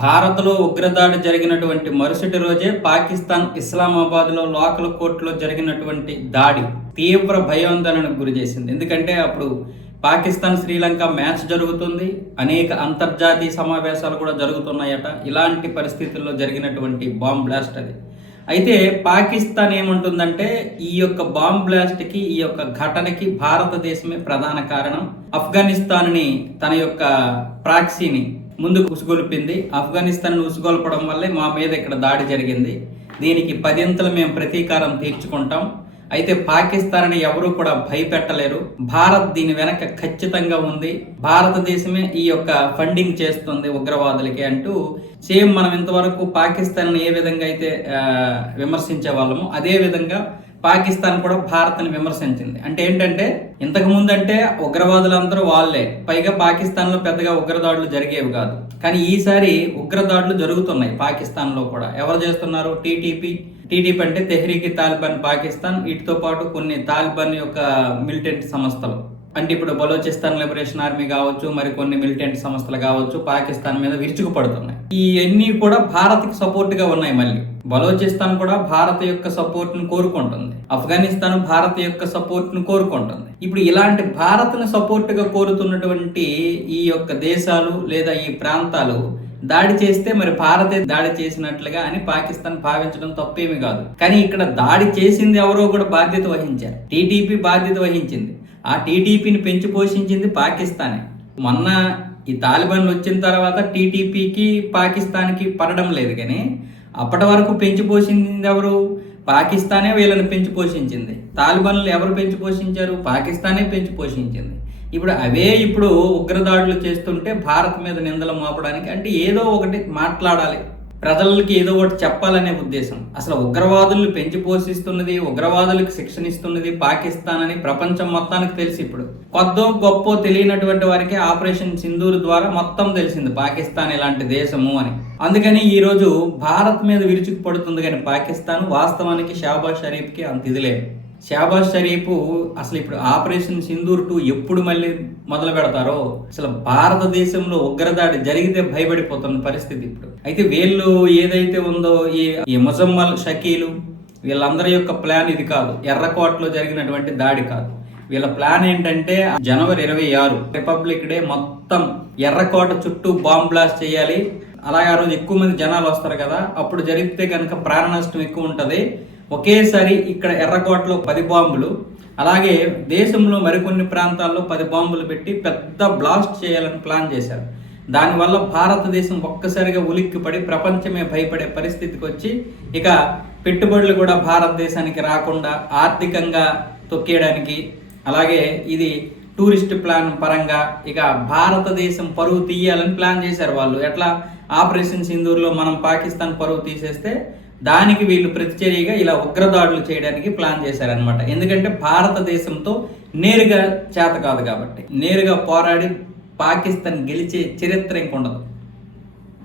భారత్లో ఉగ్రదాడి జరిగినటువంటి మరుసటి రోజే పాకిస్తాన్ ఇస్లామాబాద్లో లోకల్ కోర్టులో జరిగినటువంటి దాడి తీవ్ర భయాందోళనకు గురి చేసింది. ఎందుకంటే అప్పుడు పాకిస్తాన్ శ్రీలంక మ్యాచ్ జరుగుతుంది, అనేక అంతర్జాతీయ సమావేశాలు కూడా జరుగుతున్నాయట. ఇలాంటి పరిస్థితుల్లో జరిగినటువంటి బాంబ్ బ్లాస్ట్ అది. అయితే పాకిస్తాన్ ఏమంటుందంటే ఈ యొక్క బాంబ్ బ్లాస్ట్కి, ఈ యొక్క ఘటనకి భారతదేశమే ప్రధాన కారణం. ఆఫ్ఘనిస్తాన్ని తన యొక్క ప్రాక్సీని ముందుకు ఉసుగొల్పింది. ఆఫ్ఘనిస్తాన్ ఉసుగొల్పడం వల్లే మా మీద ఇక్కడ దాడి జరిగింది. దీనికి 10 మేము ప్రతీకారం తీర్చుకుంటాం. అయితే పాకిస్తాన్ని ఎవరూ కూడా భయపెట్టలేరు. భారత్ దీని వెనక ఖచ్చితంగా ఉంది. భారతదేశమే ఈ యొక్క ఫండింగ్ చేస్తుంది ఉగ్రవాదులకి అంటూ సేమ్ మనం ఇంతవరకు పాకిస్తాన్ ఏ విధంగా అయితే విమర్శించే వాళ్ళము, అదే విధంగా పాకిస్తాన్ కూడా భారత్ని విమర్శించింది. అంటే ఏంటంటే ఇంతకు ముందంటే ఉగ్రవాదులందరూ వాళ్ళే, పైగా పాకిస్తాన్లో పెద్దగా ఉగ్రదాడులు జరిగేవి కాదు. కానీ ఈసారి ఉగ్రదాడులు జరుగుతున్నాయి పాకిస్తాన్లో కూడా. ఎవరు చేస్తున్నారు? టీటీపీ అంటే తెహ్రీక్ తాలిబాన్ పాకిస్తాన్, వీటితో పాటు కొన్ని తాలిబాన్ యొక్క మిలిటెంట్ సంస్థలు, అంటే ఇప్పుడు బలోచిస్తాన్ లిబరేషన్ ఆర్మీ కావచ్చు, మరి కొన్ని మిలిటెంట్ సంస్థలు కావచ్చు, పాకిస్తాన్ మీద విరుచుకుపడుతున్నాయి. ఇవన్నీ కూడా భారత్కి సపోర్ట్ గా ఉన్నాయి. మళ్ళీ బలోచిస్తాన్ కూడా భారత్ యొక్క సపోర్ట్ ను కోరుకుంటుంది, ఆఫ్ఘనిస్తాన్ భారత్ యొక్క సపోర్ట్ ను కోరుకుంటుంది. ఇప్పుడు ఇలాంటి భారత్ ను సపోర్ట్ గా కోరుతున్నటువంటి ఈ యొక్క దేశాలు లేదా ఈ ప్రాంతాలు దాడి చేస్తే మరి భారతే దాడి చేసినట్లుగా అని పాకిస్తాన్ భావించడం తప్పేమీ కాదు. కానీ ఇక్కడ దాడి చేసింది ఎవరో కూడా బాధ్యత వహించారు. టీటీపీ బాధ్యత వహించింది. ఆ టీటీపీని పెంచి పోషించింది పాకిస్తానే. మొన్న ఈ తాలిబాన్లు వచ్చిన తర్వాత టీటీపీకి పాకిస్తాన్కి పడడం లేదు, కానీ అప్పటి వరకు పెంచి పోషించింది ఎవరు? పాకిస్తానే వీళ్ళని పెంచి పోషించింది. తాలిబాన్లు ఎవరు పెంచి పోషించారు? పాకిస్తానే పెంచి పోషించింది. ఇప్పుడు ఉగ్రదాడులు చేస్తుంటే భారత్ మీద నిందలు మోపడానికి, అంటే ఏదో ఒకటి మాట్లాడాలి, ప్రజలకి ఏదో ఒకటి చెప్పాలనే ఉద్దేశం. అసలు ఉగ్రవాదులను పెంచి పోషిస్తున్నది, ఉగ్రవాదులకు శిక్షణ ఇస్తున్నది పాకిస్తాన్ అని ప్రపంచం మొత్తానికి తెలిసి, ఇప్పుడు కొద్దో గొప్ప తెలియనటువంటి వారికి ఆపరేషన్ సింధూర్ ద్వారా మొత్తం తెలిసింది పాకిస్తాన్ ఇలాంటి దేశము అని. అందుకని ఈరోజు భారత్ మీద విరుచుకుపడుతుంది. కానీ పాకిస్తాన్ వాస్తవానికి షహబాజ్ షరీఫ్కి అంత ఇది లేదు. షహబాజ్ షరీఫ్ అసలు ఇప్పుడు ఆపరేషన్ సింధూర్ 2 ఎప్పుడు మళ్ళీ మొదలు పెడతారో, అసలు భారతదేశంలో ఉగ్రదాడి జరిగితే భయపడిపోతున్న పరిస్థితి ఇప్పుడు. అయితే వీళ్ళు ఏదైతే ఉందో ఈ ముజమ్మల్ షకీలు వీళ్ళందరి యొక్క ప్లాన్ ఇది కాదు. ఎర్రకోటలో జరిగినటువంటి దాడి కాదు. వీళ్ళ ప్లాన్ ఏంటంటే జనవరి 26 రిపబ్లిక్ డే మొత్తం ఎర్రకోట చుట్టూ బాంబ్ బ్లాస్ట్ చేయాలి. అలాగే ఆ రోజు ఎక్కువ మంది జనాలు వస్తారు కదా, అప్పుడు జరిగితే కనుక ప్రాణ నష్టం ఎక్కువ ఉంటుంది. ఒకేసారి ఇక్కడ ఎర్రకోటలో 10 బాంబులు, అలాగే దేశంలో మరికొన్ని ప్రాంతాల్లో 10 బాంబులు పెట్టి పెద్ద బ్లాస్ట్ చేయాలని ప్లాన్ చేశారు. దానివల్ల భారతదేశం ఒక్కసారిగా ఉలిక్కిపడి ప్రపంచమే భయపడే పరిస్థితికి వచ్చి, ఇక పెట్టుబడులు కూడా భారతదేశానికి రాకుండా ఆర్థికంగా తొక్కేయడానికి, అలాగే ఇది టూరిస్ట్ ప్లాన్ పరంగా ఇక భారతదేశం పరువు తీయాలని ప్లాన్ చేశారు వాళ్ళు. ఎట్లా? ఆపరేషన్ సింధూర్లో మనం పాకిస్తాన్ పరువు తీసేస్తే దానికి వీళ్ళు ప్రతిచర్యగా ఇలా ఉగ్రదాడులు చేయడానికి ప్లాన్ చేశారనమాట. ఎందుకంటే భారతదేశంతో నేరుగా చేత కాదు కాబట్టి, నేరుగా పోరాడి పాకిస్తాన్ గెలిచే చరిత్ర ఇంకొండదు.